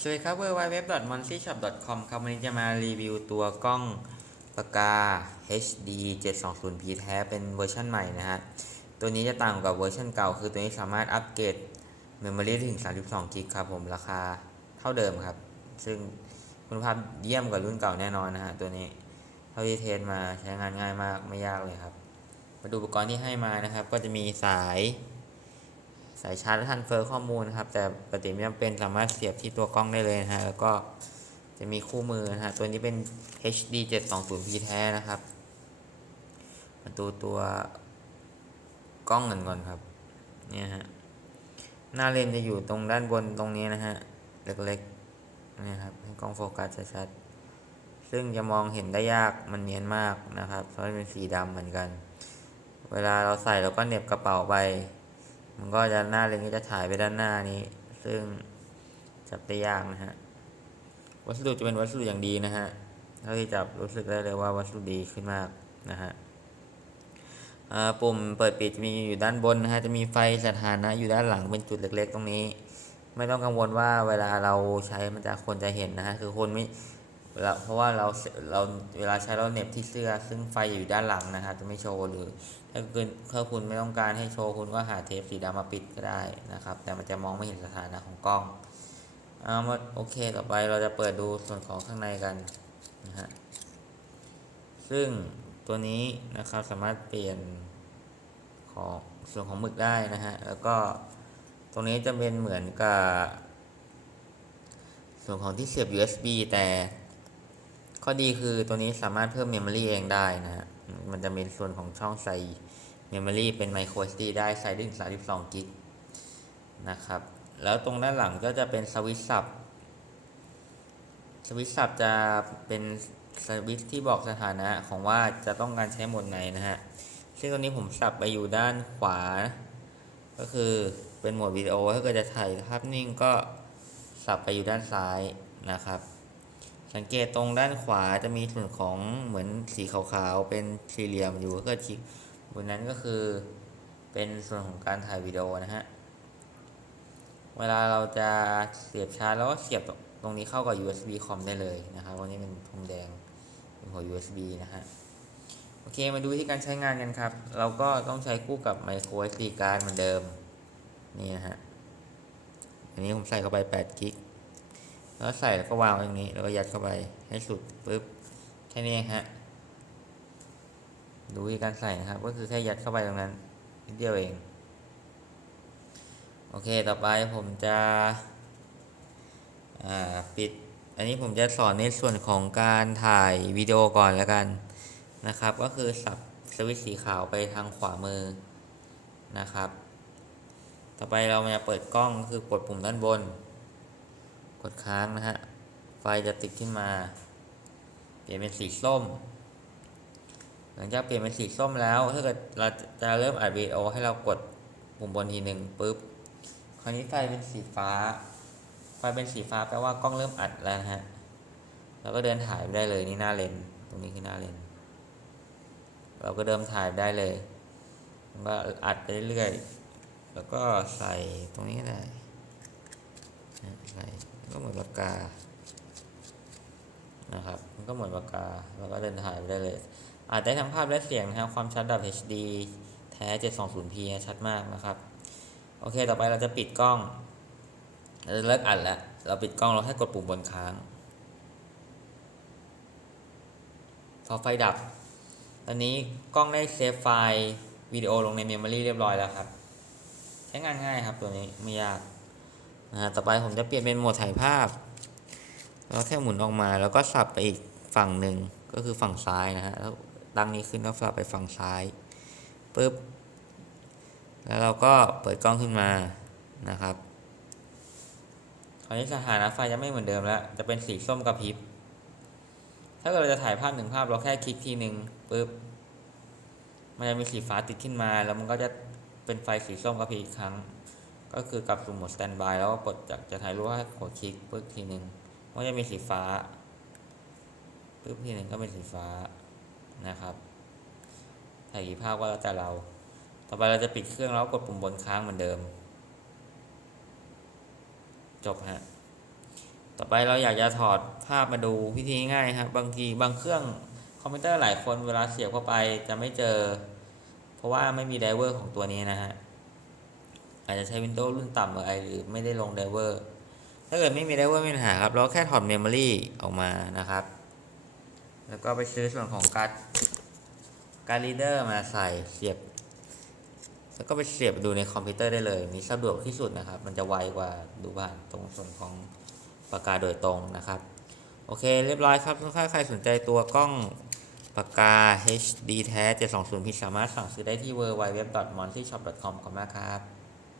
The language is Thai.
สวัสดีครับ w w w m o n c y s h o p c o m ครับวันนี้จะมารีวิวตัวกล้องปากกา HD 720p แท้เป็นเวอร์ชันใหม่นะฮะ ตัวนี้จะต่างกับเวอร์ชันเก่า คือตัวนี้สามารถอัปเกรดเมมโมรีถึง 32 g b ครับผมราคาเท่าเดิมครับ ซึ่งคุณภาพเยี่ยมกว่ารุ่นเก่าแน่นอนนะฮะ ตัวนี้เท่าที่เทสมาใช้งานง่ายมากไม่ยากเลยครับ มาดูอุปกรณ์ที่ให้มานะครับ ก็จะมีสาย สายชาร์จและทันเฟอร์ข้อมูลนะครับแต่ปกติไม่จำเป็นสามารถเสียบที่ตัวกล้องได้เลยนะฮะแล้วก็จะมีคู่มือนะฮะตัวนี้เป็น HD 720p แท้นะครับมาดูตัวกล้องกันก่อนครับเนี่ยฮะหน้าเลนจะอยู่ตรงด้านบนตรงนี้นะฮะเล็กๆนี่ครับให้กล้องโฟกัสชัดๆซึ่งจะมองเห็นได้ยากมันเนียนมากนะครับเพราะมันเป็นสีดำเหมือนกัน เวลาเราใส่เราก็เหน็บกระเป๋าไป มันก็จะหน้าเลนส์ก็จะถ่ายไปด้านหน้านี้ ซึ่งจับได้ยากนะฮะ วัสดุจะเป็นวัสดุอย่างดีนะฮะเท่าที่จับรู้สึกได้เลยว่าวัสดุดีขึ้นมากนะฮะอ่าปุ่มเปิดปิดจะมีอยู่ด้านบนนะฮะ จะมีไฟสถานะอยู่ด้านหลังเป็นจุดเล็ก ๆ ตรงนี้ ไม่ต้องกังวลว่าเวลาเราใช้มันจะคนจะเห็นนะฮะ คือคนไม่ เวลาเพราะว่าเราเราเวลาใช้เราเน็บที่เสื้อ ซึ่งไฟอยู่ด้านหลังนะครับจะไม่โชว์หรือถ้าคุณถ้าคุณไม่ต้องการให้โชว์คุณก็หาเทปสีดำมาปิดก็ได้นะครับ แต่มันจะมองไม่เห็นสถานะของกล้องเอามาโอเคต่อไปเราจะเปิดดูส่วนของข้างในกันนะฮะซึ่งตัวนี้นะครับสามารถเปลี่ยนของส่วนของหมึกได้นะฮะแล้วก็ตรงนี้จะเป็นเหมือนกับ ส่วนของที่เสียบ USB แต่ ข้อดีคือตัวนี้สามารถเพิ่มเมมโมรีเองได้นะฮะ มันจะเป็นส่วนของช่องใส่เมมโมรีเป็น micro SD ได้ใส่ได้ถึง32กิกนะครับ แล้วตรงด้านหลังก็จะเป็นสวิตช์สับ สวิตช์สับจะเป็นสวิตช์ที่บอกสถานะของว่าจะต้องการใช้โหมดไหนนะฮะ ซึ่งตรงนี้ผมสับไปอยู่ด้านขวา ก็คือเป็นโหมดวิดีโอถ้าเกิดจะถ่ายภาพนิ่งก็สับไปอยู่ด้านซ้ายนะครับ สังเกตตรงด้านขวาจะมีส่วนของเหมือนสีขาวๆ เป็นสี่เหลี่ยมอยู่ก็คลิกบนนั้นก็คือเป็นส่วนของการถ่ายวิดีโอนะฮะ เวลาเราจะเสียบชาร์จแล้วก็เสียบตรงนี้เข้ากับ USB คอมได้เลยนะครับวันนี้เป็นธงแดงเป็นหัว USB นะฮะ โอเคมาดูวิธีการใช้งานกันครับ เราก็ต้องใช้คู่กับ micro SD card เหมือนเดิม นี่นะฮะ อันนี้ผมใส่เข้าไป8กิก แล้วใส่แล้วก็วางไว้ตรงนี้ แล้วก็ยัดเข้าไปให้สุดปุ๊บแค่นี้เองฮะดูวิธีการใส่นะครับ ก็คือแค่ยัดเข้าไปตรงนั้นนิดเดียวเอง โอเคต่อไปผมจะปิด อันนี้ผมจะสอนในส่วนของการถ่ายวิดีโอก่อนแล้วกันนะครับ ก็คือสับสวิตช์สีขาวไปทางขวามือนะครับ ต่อไปเรามาเปิดกล้องก็คือ กดปุ่มด้านบน กดค้างนะฮะ ไฟจะติดขึ้นมา เปลี่ยนเป็นสีส้ม หลังจากเปลี่ยนเป็นสีส้มแล้ว ถ้าเกิดเราจะเริ่มอัดวิดีโอให้เรากดปุ่มบนทีหนึ่งปุ๊บ คราวนี้ไฟเป็นสีฟ้า ไฟเป็นสีฟ้าแปลว่ากล้องเริ่มอัดแล้วนะฮะ เราก็เดินถ่ายไได้เลยนี่หน้าเลน ตรงนี้คือหน้าเลน เราก็เดิมถ่ายได้เลยก็อัดไปเรื่อยๆ แล้วก็ใส่ตรงนี้ก็ได้ ใส่ก็เหมือนปากกานะครับมันก็เหมือนปากกาแล้วก็เดินถ่ายไปได้เลยอาจได้ทั้งภาพและเสียงนะครับความชัดแบบ HD แท้ 720p ชัดมากนะครับโอเคต่อไปเราจะปิดกล้องเราจะเลิกอัดแล้วเราปิดกล้องเราแค่กดปุ่มบนค้างพอไฟดับตอนนี้กล้องได้เซฟไฟล์วิดีโอลงในเมมโมรีเรียบร้อยแล้วครับ ใช้งานง่ายครับตัวนี้ไม่ยาก นะฮะต่อไปผมจะเปลี่ยนเป็นโหมดถ่ายภาพ แล้วแค่หมุนออกมาแล้วก็สับไปอีกฝั่งหนึ่งก็คือฝั่งซ้ายนะฮะแล้วดังนี้ขึ้นแล้วสับไปฝั่งซ้ายปุ๊บแล้วเราก็เปิดกล้องขึ้นมานะครับคราวนี้สถานะไฟจะไม่เหมือนเดิมแล้ว จะเป็นสีส้มกระพริบ ถ้าเกิดเราจะถ่ายภาพหนึ่งภาพเราแค่คลิกทีหนึ่งปุ๊บ มันจะมีสีฟ้าติดขึ้นมาแล้วมันก็จะเป็นไฟสีส้มกระพริบอีกครั้ง ก็คือกลับสู่โหมดสแตนบายแล้วก็กดจากจะถ่ายรูปให้กดคลิกปึ๊บทีหนึ่งมันจะมีสีฟ้าปึ๊บทีหนึ่งก็เป็นสีฟ้านะครับถ่ายกี่ภาพก็แล้วแต่เรา ต่อไปเราจะปิดเครื่องแล้วกดปุ่มบนค้างเหมือนเดิม จบฮะต่อไปเราอยากจะถอดภาพมาดูวิธีง่ายครับบางทีบางเครื่องคอมพิวเตอร์หลายคนเวลาเสียบเข้าไปจะไม่เจอ เพราะว่าไม่มีไดเวอร์ของตัวนี้นะฮะ อาจจะใช้ Windows รุ่นต่ำหรือไอหรือไม่ได้ลงไดเวอร์ถ้าเกิดไม่มีไดเวอร์ไม่มีปัญหาครับ เราแค่ถอดเมมโมรีออกมานะครับ แล้วก็ไปซื้อส่วนของการ์ดการ์ดรีเดอร์มาใส่เสียบ แล้วก็ไปเสียบดูในคอมพิวเตอร์ได้เลยนี่สะดวกที่สุดนะครับ มันจะไวกว่าดูผ่านตรงส่วนของปากกาโดยตรงนะครับ โอเคเรียบร้อยครับถ้าใครสนใจตัวกล้องปากกา HD แท้720พิสามารถสั่งซื้อได้ที่ www.montyshop.com ขอบคุณมากครับ